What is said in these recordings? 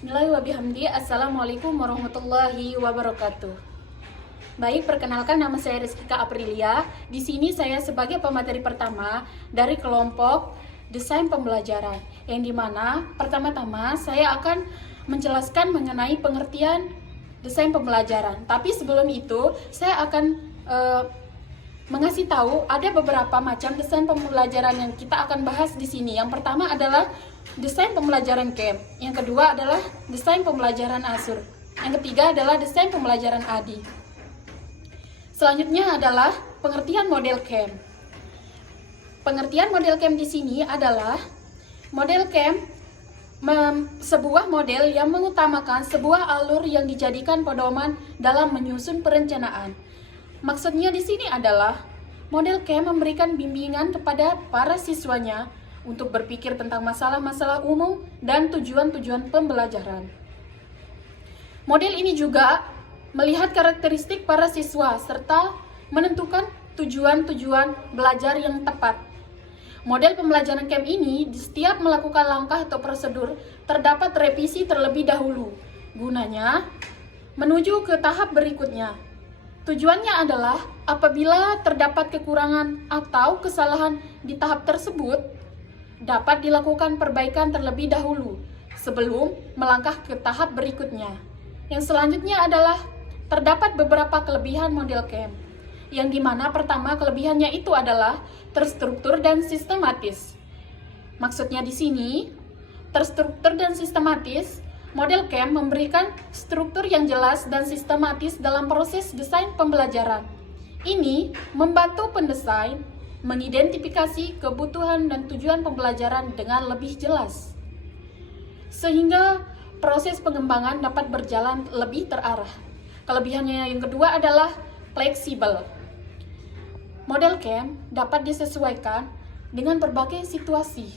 Bismillahirrahmanirrahim. Assalamualaikum warahmatullahi wabarakatuh. Baik, perkenalkan nama saya Rizkika Aprilia. Di sini saya sebagai pemateri pertama dari kelompok desain pembelajaran, yang dimana pertama-tama saya akan menjelaskan mengenai pengertian desain pembelajaran. Tapi sebelum itu, saya akan mengasih tahu ada beberapa macam desain pembelajaran yang kita akan bahas di sini. Yang pertama adalah desain pembelajaran CAM. Yang kedua adalah desain pembelajaran ASUR. Yang ketiga adalah desain pembelajaran ADI. Selanjutnya adalah pengertian model CAM. Pengertian model CAM di sini adalah model CAM sebuah model yang mengutamakan sebuah alur yang dijadikan pedoman dalam menyusun perencanaan. Maksudnya di sini adalah model CAM memberikan bimbingan kepada para siswanya untuk berpikir tentang masalah-masalah umum dan tujuan-tujuan pembelajaran. Model ini juga melihat karakteristik para siswa serta menentukan tujuan-tujuan belajar yang tepat. Model pembelajaran CAM ini di setiap melakukan langkah atau prosedur terdapat revisi terlebih dahulu, gunanya menuju ke tahap berikutnya. Tujuannya adalah apabila terdapat kekurangan atau kesalahan di tahap tersebut, dapat dilakukan perbaikan terlebih dahulu sebelum melangkah ke tahap berikutnya. Yang selanjutnya adalah terdapat beberapa kelebihan model CAM, yang dimana pertama kelebihannya itu adalah terstruktur dan sistematis. Maksudnya di sini, terstruktur dan sistematis, model CAM memberikan struktur yang jelas dan sistematis dalam proses desain pembelajaran. Ini membantu pendesain mengidentifikasi kebutuhan dan tujuan pembelajaran dengan lebih jelas, sehingga proses pengembangan dapat berjalan lebih terarah. Kelebihannya yang kedua adalah fleksibel. Model CAM dapat disesuaikan dengan berbagai situasi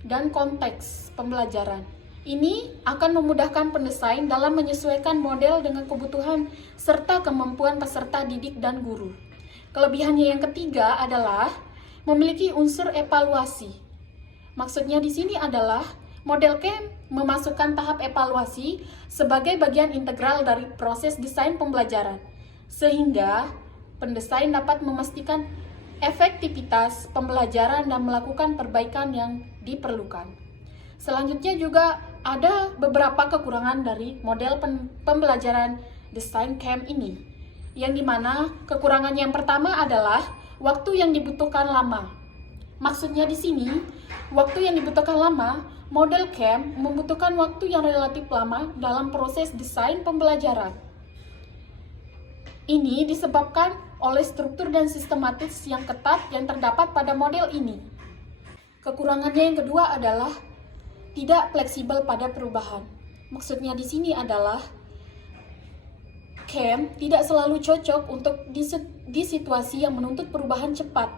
dan konteks pembelajaran. Ini akan memudahkan pendesain dalam menyesuaikan model dengan kebutuhan serta kemampuan peserta didik dan guru. Kelebihannya yang ketiga adalah memiliki unsur evaluasi. Maksudnya di sini adalah model CAM memasukkan tahap evaluasi sebagai bagian integral dari proses desain pembelajaran, sehingga pendesain dapat memastikan efektivitas pembelajaran dan melakukan perbaikan yang diperlukan. Selanjutnya juga ada beberapa kekurangan dari model pembelajaran desain CAM ini, yang dimana kekurangannya yang pertama adalah waktu yang dibutuhkan lama. Maksudnya di sini, waktu yang dibutuhkan lama, model CAM membutuhkan waktu yang relatif lama dalam proses desain pembelajaran. Ini disebabkan oleh struktur dan sistematis yang ketat yang terdapat pada model ini. Kekurangannya yang kedua adalah tidak fleksibel pada perubahan. Maksudnya di sini adalah CAM tidak selalu cocok untuk di situasi yang menuntut perubahan cepat.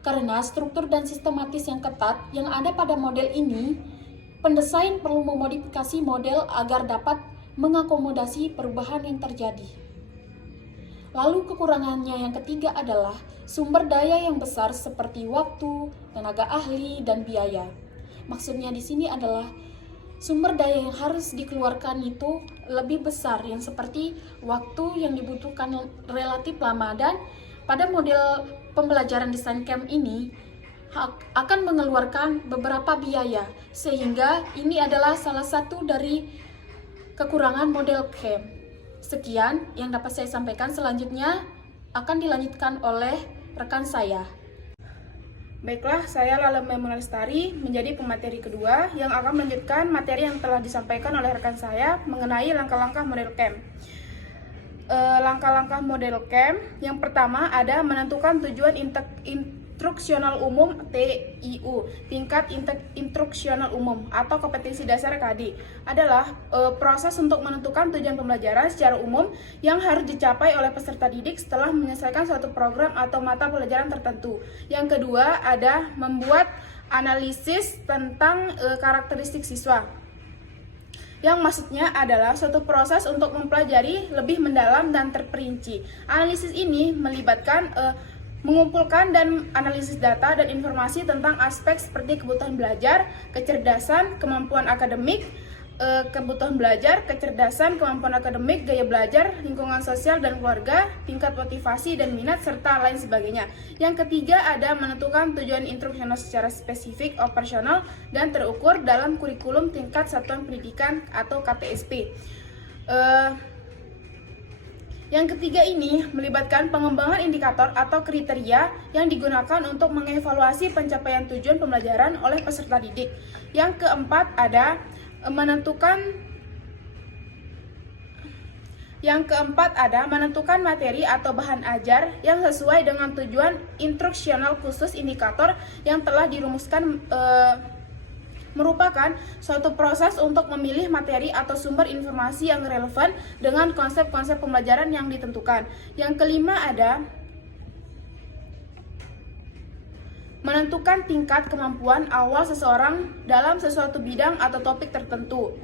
Karena struktur dan sistematis yang ketat yang ada pada model ini, pendesain perlu memodifikasi model agar dapat mengakomodasi perubahan yang terjadi. Lalu kekurangannya yang ketiga adalah sumber daya yang besar seperti waktu, tenaga ahli, dan biaya. Maksudnya di sini adalah sumber daya yang harus dikeluarkan itu lebih besar, yang seperti waktu yang dibutuhkan relatif lama, dan pada model pembelajaran desain CAM ini akan mengeluarkan beberapa biaya, sehingga ini adalah salah satu dari kekurangan model CAM. Sekian yang dapat saya sampaikan, selanjutnya akan dilanjutkan oleh rekan saya. Baiklah, saya Lala Maimunah Lestari menjadi pemateri kedua yang akan melanjutkan materi yang telah disampaikan oleh rekan saya mengenai langkah-langkah model CAM. Langkah-langkah model CAM yang pertama ada menentukan tujuan instruksional umum TIU, tingkat instruksional umum atau kompetensi dasar KD, adalah proses untuk menentukan tujuan pembelajaran secara umum yang harus dicapai oleh peserta didik setelah menyelesaikan suatu program atau mata pelajaran tertentu. Yang kedua ada membuat analisis tentang karakteristik siswa, yang maksudnya adalah suatu proses untuk mempelajari lebih mendalam dan terperinci. Analisis ini melibatkan mengumpulkan dan analisis data dan informasi tentang aspek seperti kebutuhan belajar, kecerdasan, kemampuan akademik, kebutuhan belajar, kecerdasan, kemampuan akademik, gaya belajar, lingkungan sosial dan keluarga, tingkat motivasi dan minat, serta lain sebagainya. Yang ketiga ada menentukan tujuan instruksional secara spesifik, operasional, dan terukur dalam kurikulum tingkat satuan pendidikan atau KTSP. Yang ketiga ini melibatkan pengembangan indikator atau kriteria yang digunakan untuk mengevaluasi pencapaian tujuan pembelajaran oleh peserta didik. Yang keempat ada menentukan materi atau bahan ajar yang sesuai dengan tujuan instruksional khusus. Indikator yang telah dirumuskan merupakan suatu proses untuk memilih materi atau sumber informasi yang relevan dengan konsep-konsep pembelajaran yang ditentukan. Yang kelima ada menentukan tingkat kemampuan awal seseorang dalam sesuatu bidang atau topik tertentu.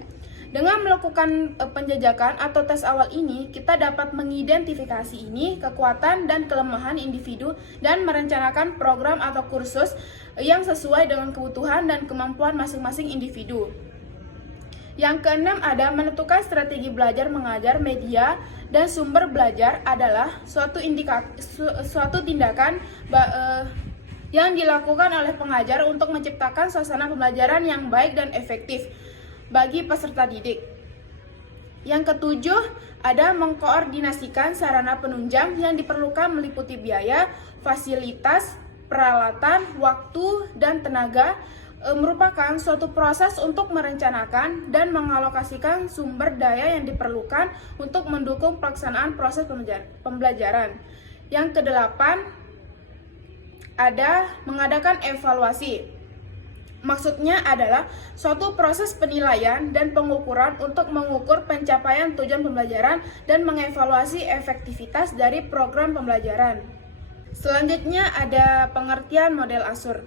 Dengan melakukan penjajakan atau tes awal ini, kita dapat mengidentifikasi kekuatan dan kelemahan individu dan merencanakan program atau kursus yang sesuai dengan kebutuhan dan kemampuan masing-masing individu. Yang keenam ada menentukan strategi belajar mengajar, media, dan sumber belajar adalah suatu tindakan yang dilakukan oleh pengajar untuk menciptakan suasana pembelajaran yang baik dan efektif bagi peserta didik. Yang ketujuh, ada mengkoordinasikan sarana penunjang yang diperlukan meliputi biaya, fasilitas, peralatan, waktu, dan tenaga, merupakan suatu proses untuk merencanakan dan mengalokasikan sumber daya yang diperlukan untuk mendukung pelaksanaan proses pembelajaran. Yang kedelapan, ada mengadakan evaluasi. Maksudnya adalah suatu proses penilaian dan pengukuran untuk mengukur pencapaian tujuan pembelajaran dan mengevaluasi efektivitas dari program pembelajaran. Selanjutnya ada pengertian model ASUR.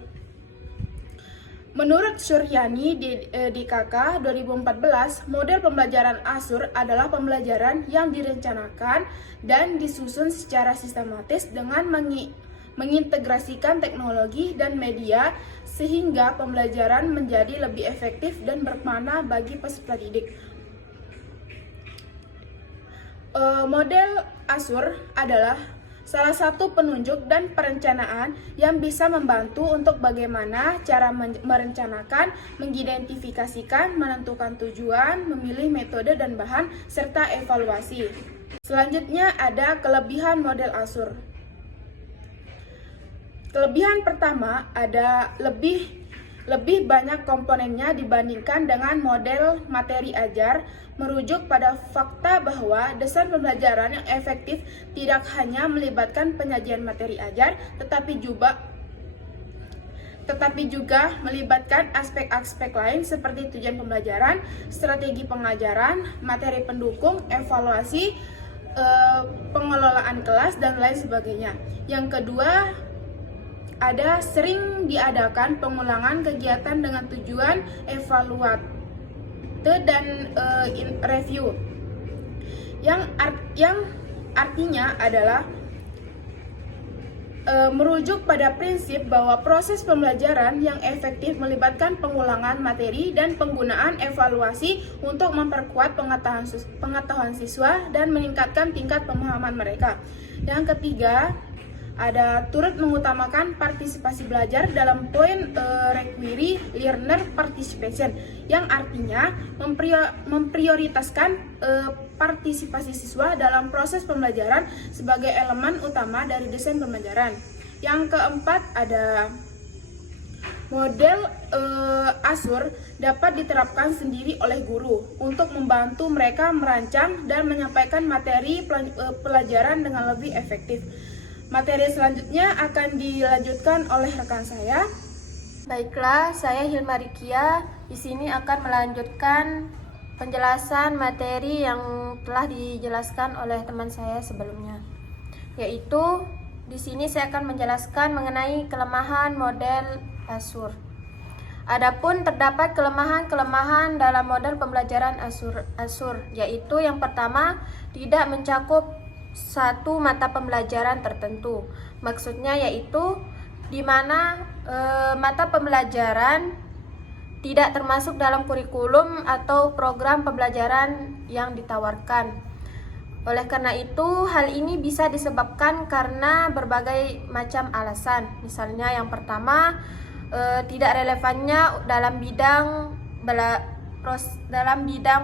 Menurut Suryani di KK 2014, model pembelajaran ASUR adalah pembelajaran yang direncanakan dan disusun secara sistematis dengan mengintegrasikan teknologi dan media sehingga pembelajaran menjadi lebih efektif dan bermakna bagi peserta didik. Model ASUR adalah salah satu penunjuk dan perencanaan yang bisa membantu untuk bagaimana cara merencanakan, mengidentifikasikan, menentukan tujuan, memilih metode dan bahan, serta evaluasi. Selanjutnya ada kelebihan model ASUR. Kelebihan pertama ada lebih banyak komponennya dibandingkan dengan model materi ajar, merujuk pada fakta bahwa desain pembelajaran yang efektif tidak hanya melibatkan penyajian materi ajar, tetapi juga melibatkan aspek-aspek lain seperti tujuan pembelajaran, strategi pengajaran, materi pendukung, evaluasi, pengelolaan kelas, dan lain sebagainya. Yang kedua, ada sering diadakan pengulangan kegiatan dengan tujuan evaluate dan review, yang artinya adalah merujuk pada prinsip bahwa proses pembelajaran yang efektif melibatkan pengulangan materi dan penggunaan evaluasi untuk memperkuat pengetahuan siswa dan meningkatkan tingkat pemahaman mereka. Yang ketiga, ada turut mengutamakan partisipasi belajar dalam poin require learner participation, yang artinya memprioritaskan partisipasi siswa dalam proses pembelajaran sebagai elemen utama dari desain pembelajaran. Yang keempat ada model ASUR dapat diterapkan sendiri oleh guru untuk membantu mereka merancang dan menyampaikan materi pelajaran dengan lebih efektif. Materi selanjutnya akan dilanjutkan oleh rekan saya. Baiklah, saya Hilma Rikia di sini akan melanjutkan penjelasan materi yang telah dijelaskan oleh teman saya sebelumnya. Yaitu di sini saya akan menjelaskan mengenai kelemahan model ASUR. Adapun terdapat kelemahan-kelemahan dalam model pembelajaran ASUR, yaitu yang pertama, tidak mencakup satu mata pembelajaran tertentu. Maksudnya yaitu di mana mata pembelajaran tidak termasuk dalam kurikulum atau program pembelajaran yang ditawarkan. Oleh karena itu, hal ini bisa disebabkan karena berbagai macam alasan. Misalnya yang pertama, tidak relevannya dalam bidang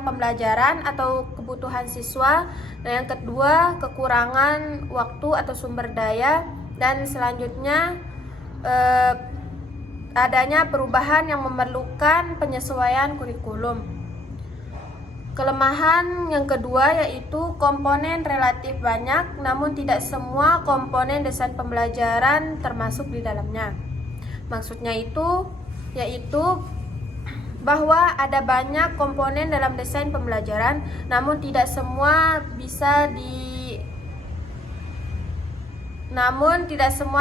pembelajaran atau kebutuhan siswa, dan yang kedua, kekurangan waktu atau sumber daya, dan selanjutnya adanya perubahan yang memerlukan penyesuaian kurikulum. Kelemahan yang kedua yaitu komponen relatif banyak, namun tidak semua komponen desain pembelajaran termasuk di dalamnya. Maksudnya yaitu bahwa ada banyak komponen dalam desain pembelajaran, namun tidak semua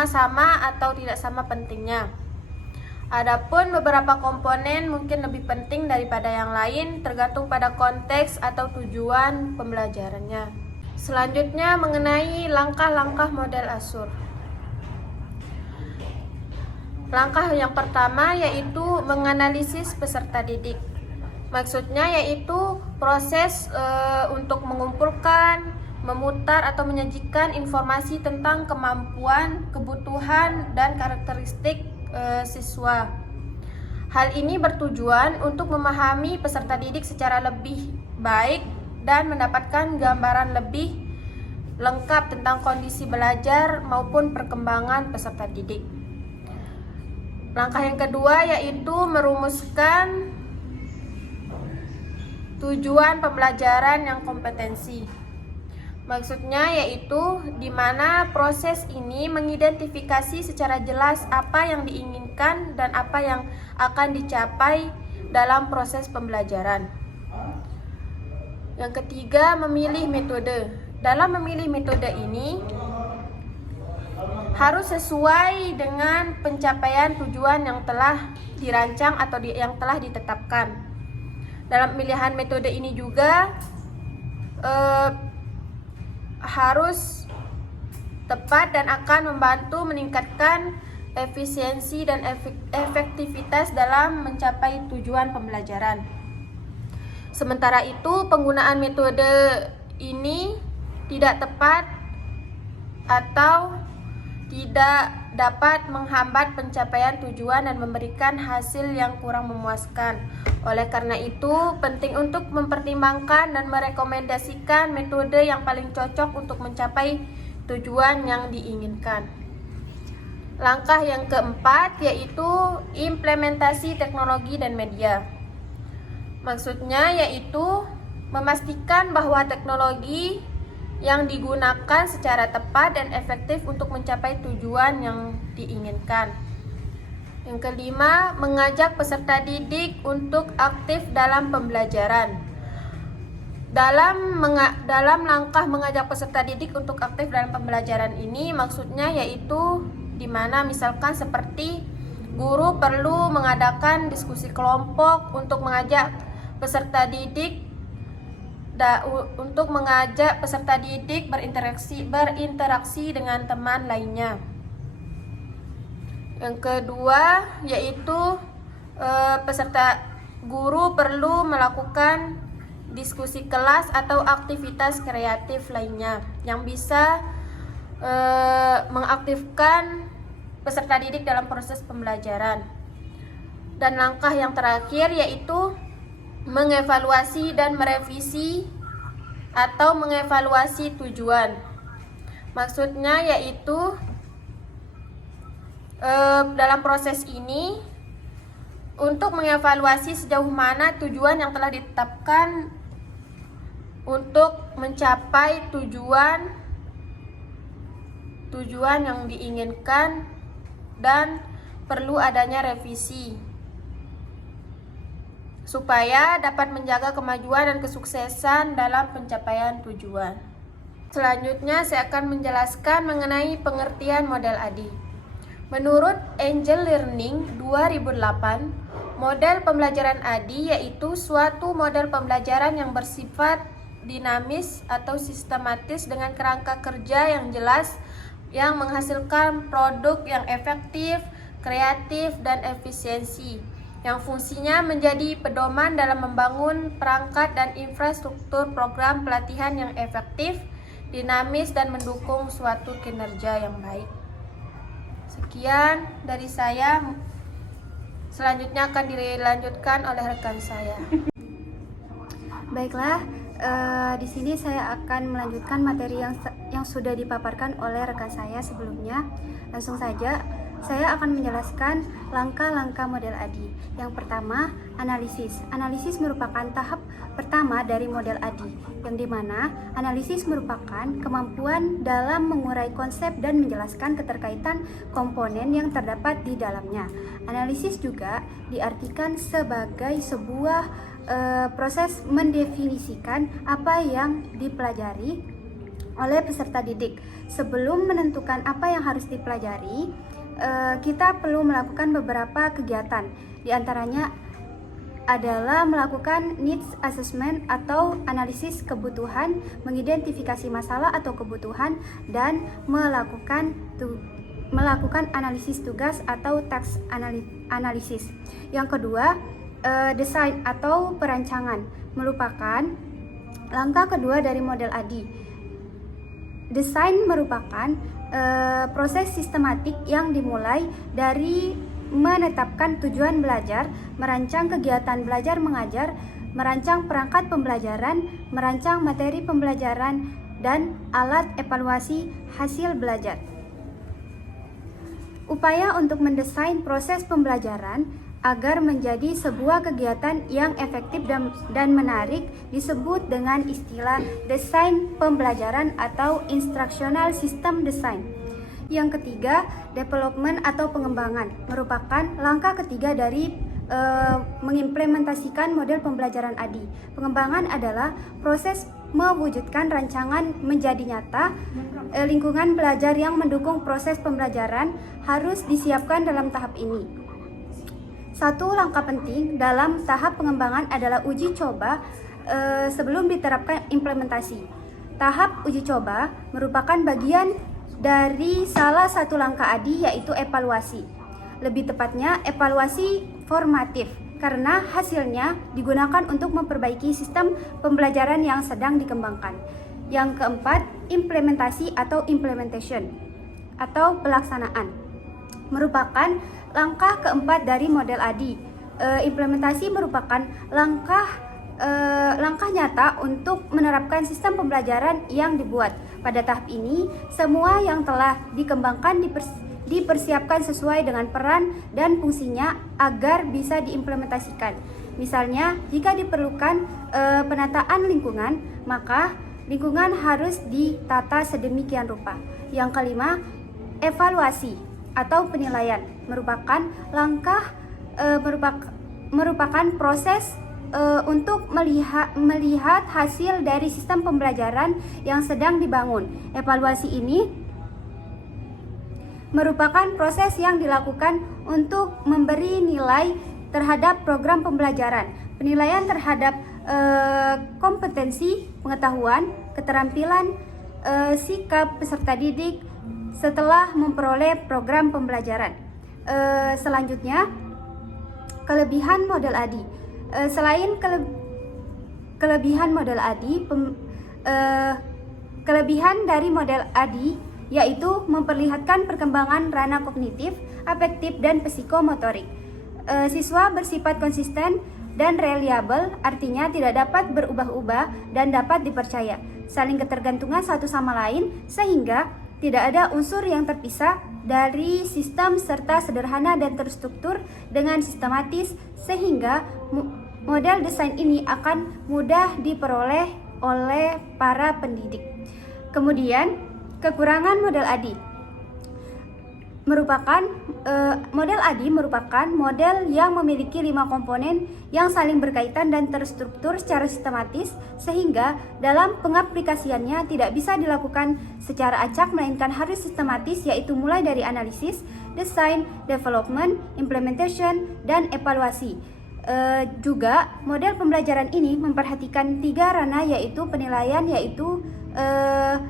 sama atau tidak sama pentingnya. Adapun beberapa komponen mungkin lebih penting daripada yang lain, tergantung pada konteks atau tujuan pembelajarannya. Selanjutnya mengenai langkah-langkah model ASUR. Langkah yang pertama yaitu menganalisis peserta didik. Maksudnya yaitu proses untuk mengumpulkan, memutar atau menyajikan informasi tentang kemampuan, kebutuhan, dan karakteristik siswa. Hal ini bertujuan untuk memahami peserta didik secara lebih baik dan mendapatkan gambaran lebih lengkap tentang kondisi belajar maupun perkembangan peserta didik. Langkah yang kedua yaitu merumuskan tujuan pembelajaran yang kompetensi. Maksudnya yaitu di mana proses ini mengidentifikasi secara jelas apa yang diinginkan dan apa yang akan dicapai dalam proses pembelajaran. Yang ketiga, memilih metode. Dalam memilih metode ini harus sesuai dengan pencapaian tujuan yang telah dirancang atau yang telah ditetapkan. Dalam pemilihan metode ini juga harus tepat dan akan membantu meningkatkan efisiensi dan efektivitas dalam mencapai tujuan pembelajaran. Sementara itu, penggunaan metode ini tidak tepat atau tidak dapat menghambat pencapaian tujuan dan memberikan hasil yang kurang memuaskan. Oleh karena itu, penting untuk mempertimbangkan dan merekomendasikan metode yang paling cocok untuk mencapai tujuan yang diinginkan. Langkah yang keempat yaitu implementasi teknologi dan media. Maksudnya yaitu memastikan bahwa teknologi yang digunakan secara tepat dan efektif untuk mencapai tujuan yang diinginkan. Yang kelima, mengajak peserta didik untuk aktif dalam pembelajaran. Dalam langkah mengajak peserta didik untuk aktif dalam pembelajaran ini, maksudnya yaitu di mana misalkan seperti guru perlu mengadakan diskusi kelompok untuk mengajak peserta didik berinteraksi dengan teman lainnya. Yang kedua yaitu peserta guru perlu melakukan diskusi kelas atau aktivitas kreatif lainnya yang bisa mengaktifkan peserta didik dalam proses pembelajaran. Dan langkah yang terakhir yaitu mengevaluasi dan merevisi atau mengevaluasi tujuan. Maksudnya yaitu dalam proses ini untuk mengevaluasi sejauh mana tujuan yang telah ditetapkan untuk mencapai tujuan yang diinginkan dan perlu adanya revisi supaya dapat menjaga kemajuan dan kesuksesan dalam pencapaian tujuan. Selanjutnya saya akan menjelaskan mengenai pengertian model ADI. Menurut Angel Learning 2008, model pembelajaran ADI yaitu suatu model pembelajaran yang bersifat dinamis atau sistematis dengan kerangka kerja yang jelas yang menghasilkan produk yang efektif, kreatif, dan efisiensi. yang fungsinya menjadi pedoman dalam membangun perangkat dan infrastruktur program pelatihan yang efektif, dinamis, dan mendukung suatu kinerja yang baik. Sekian dari saya, selanjutnya akan dilanjutkan oleh rekan saya. Baiklah, di sini saya akan melanjutkan materi yang sudah dipaparkan oleh rekan saya sebelumnya. Langsung saja, saya akan menjelaskan langkah-langkah model ADI. Yang pertama, analisis. Analisis merupakan tahap pertama dari model ADI, yang dimana analisis merupakan kemampuan dalam mengurai konsep dan menjelaskan keterkaitan komponen yang terdapat di dalamnya. Analisis juga diartikan sebagai sebuah proses mendefinisikan apa yang dipelajari oleh peserta didik. Sebelum menentukan apa yang harus dipelajari, kita perlu melakukan beberapa kegiatan. Di antaranya adalah melakukan needs assessment atau analisis kebutuhan, mengidentifikasi masalah atau kebutuhan, dan melakukan analisis tugas atau task analisis. Yang kedua, desain atau perancangan merupakan langkah kedua dari model ADI. Desain merupakan proses sistematik yang dimulai dari menetapkan tujuan belajar, merancang kegiatan belajar mengajar, merancang perangkat pembelajaran, merancang materi pembelajaran, dan alat evaluasi hasil belajar. Upaya untuk mendesain proses pembelajaran agar menjadi sebuah kegiatan yang efektif dan menarik disebut dengan istilah desain pembelajaran atau instructional system design. Yang ketiga, development atau pengembangan merupakan langkah ketiga dari mengimplementasikan model pembelajaran ADI. Pengembangan adalah proses mewujudkan rancangan menjadi nyata. Lingkungan belajar yang mendukung proses pembelajaran harus disiapkan dalam tahap ini. Satu langkah penting dalam tahap pengembangan adalah uji coba sebelum diterapkan implementasi. Tahap uji coba merupakan bagian dari salah satu langkah ADI, yaitu evaluasi. Lebih tepatnya evaluasi formatif, karena hasilnya digunakan untuk memperbaiki sistem pembelajaran yang sedang dikembangkan. Yang keempat, implementasi atau implementation atau pelaksanaan merupakan langkah keempat dari model ADI. Implementasi merupakan langkah nyata untuk menerapkan sistem pembelajaran yang dibuat. Pada tahap ini, semua yang telah dikembangkan dipersiapkan sesuai dengan peran dan fungsinya agar bisa diimplementasikan. Misalnya, jika diperlukan penataan lingkungan, maka lingkungan harus ditata sedemikian rupa. Yang kelima, evaluasi atau penilaian merupakan merupakan proses untuk melihat hasil dari sistem pembelajaran yang sedang dibangun. Evaluasi ini merupakan proses yang dilakukan untuk memberi nilai terhadap program pembelajaran. Penilaian terhadap kompetensi, pengetahuan, keterampilan, sikap peserta didik setelah memperoleh program pembelajaran. Selanjutnya, kelebihan model ADI. Selain kelebihan model ADI, kelebihan dari model ADI yaitu memperlihatkan perkembangan ranah kognitif, afektif, dan psikomotorik. Siswa bersifat konsisten dan reliable, artinya tidak dapat berubah-ubah dan dapat dipercaya. Saling ketergantungan satu sama lain sehingga tidak ada unsur yang terpisah dari sistem serta sederhana dan terstruktur dengan sistematis, sehingga model desain ini akan mudah diperoleh oleh para pendidik. Kemudian, kekurangan model ADI merupakan model yang memiliki 5 komponen yang saling berkaitan dan terstruktur secara sistematis, sehingga dalam pengaplikasiannya tidak bisa dilakukan secara acak melainkan harus sistematis, yaitu mulai dari analisis, desain, development, implementation, dan evaluasi. Juga model pembelajaran ini memperhatikan 3 ranah, yaitu penilaian, yaitu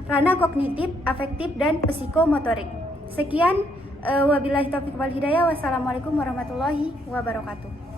ranah kognitif, afektif, dan psikomotorik. Sekian, wabillahi taufiq wal hidayah. Wassalamualaikum warahmatullahi wabarakatuh.